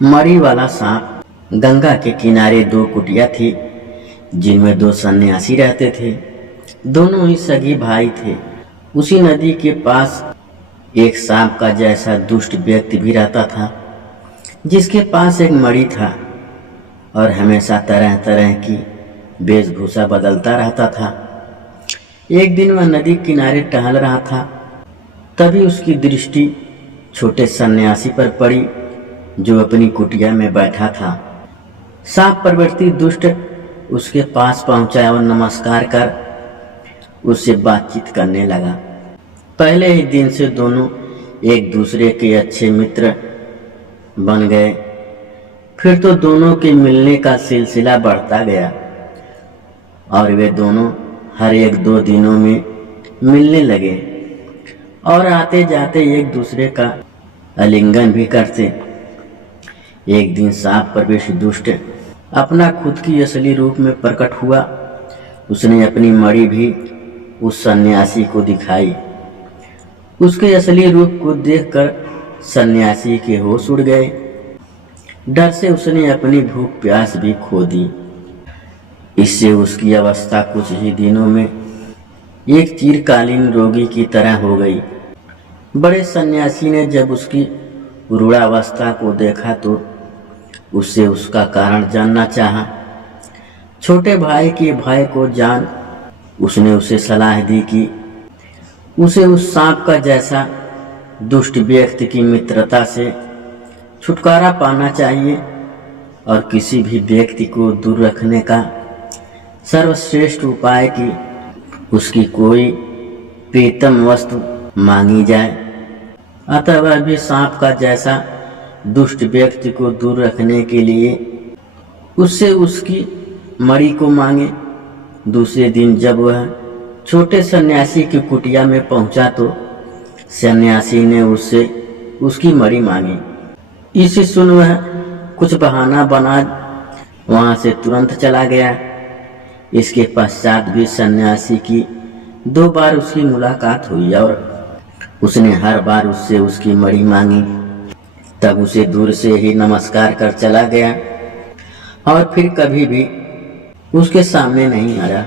मरी वाला सांप। गंगा के किनारे दो कुटिया थी जिनमें दो सन्यासी रहते थे। दोनों ही सगी भाई थे। उसी नदी के पास एक सांप का जैसा दुष्ट व्यक्ति भी रहता था, जिसके पास एक मणि था और हमेशा तरह तरह की वेशभूषा बदलता रहता था। एक दिन वह नदी किनारे टहल रहा था, तभी उसकी दृष्टि छोटे सन्यासी पर पड़ी जो अपनी कुटिया में बैठा था। सांप प्रवृत्ति दुष्ट उसके पास पहुंचा और नमस्कार कर उससे बातचीत करने लगा। पहले ही दिन से दोनों एक दूसरे के अच्छे मित्र बन गए। फिर तो दोनों के मिलने का सिलसिला बढ़ता गया और वे दोनों हर एक दो दिनों में मिलने लगे और आते जाते एक दूसरे का आलिंगन भी करते। एक दिन सांप प्रवेश दुष्ट अपना खुद की असली रूप में प्रकट हुआ। उसने अपनी मणि भी उस सन्यासी को दिखाई। उसके असली रूप को देखकर सन्यासी के होश उड़ गए। डर से उसने अपनी भूख प्यास भी खो दी। इससे उसकी अवस्था कुछ ही दिनों में एक चिरकालीन रोगी की तरह हो गई। बड़े सन्यासी ने जब उसकी रूढ़ावस्था को देखा तो उससे उसका कारण जानना चाहा। छोटे भाई के भय को जान उसने उसे सलाह दी कि उसे उस सांप का जैसा दुष्ट व्यक्ति की मित्रता से छुटकारा पाना चाहिए और किसी भी व्यक्ति को दूर रखने का सर्वश्रेष्ठ उपाय कि उसकी कोई प्रीतम वस्तु मांगी जाए। अतः वह भी सांप का जैसा दुष्ट व्यक्ति को दूर रखने के लिए उससे उसकी मणि को मांगे। दूसरे दिन जब वह छोटे सन्यासी की कुटिया में पहुंचा तो सन्यासी ने उससे उसकी मणि मांगी। इसे सुन वह कुछ बहाना बना वहां से तुरंत चला गया। इसके पश्चात भी सन्यासी की 2 बार उसकी मुलाकात हुई और उसने हर बार उससे उसकी मणि मांगी। तब उसे दूर से ही नमस्कार कर चला गया और फिर कभी भी उसके सामने नहीं आया।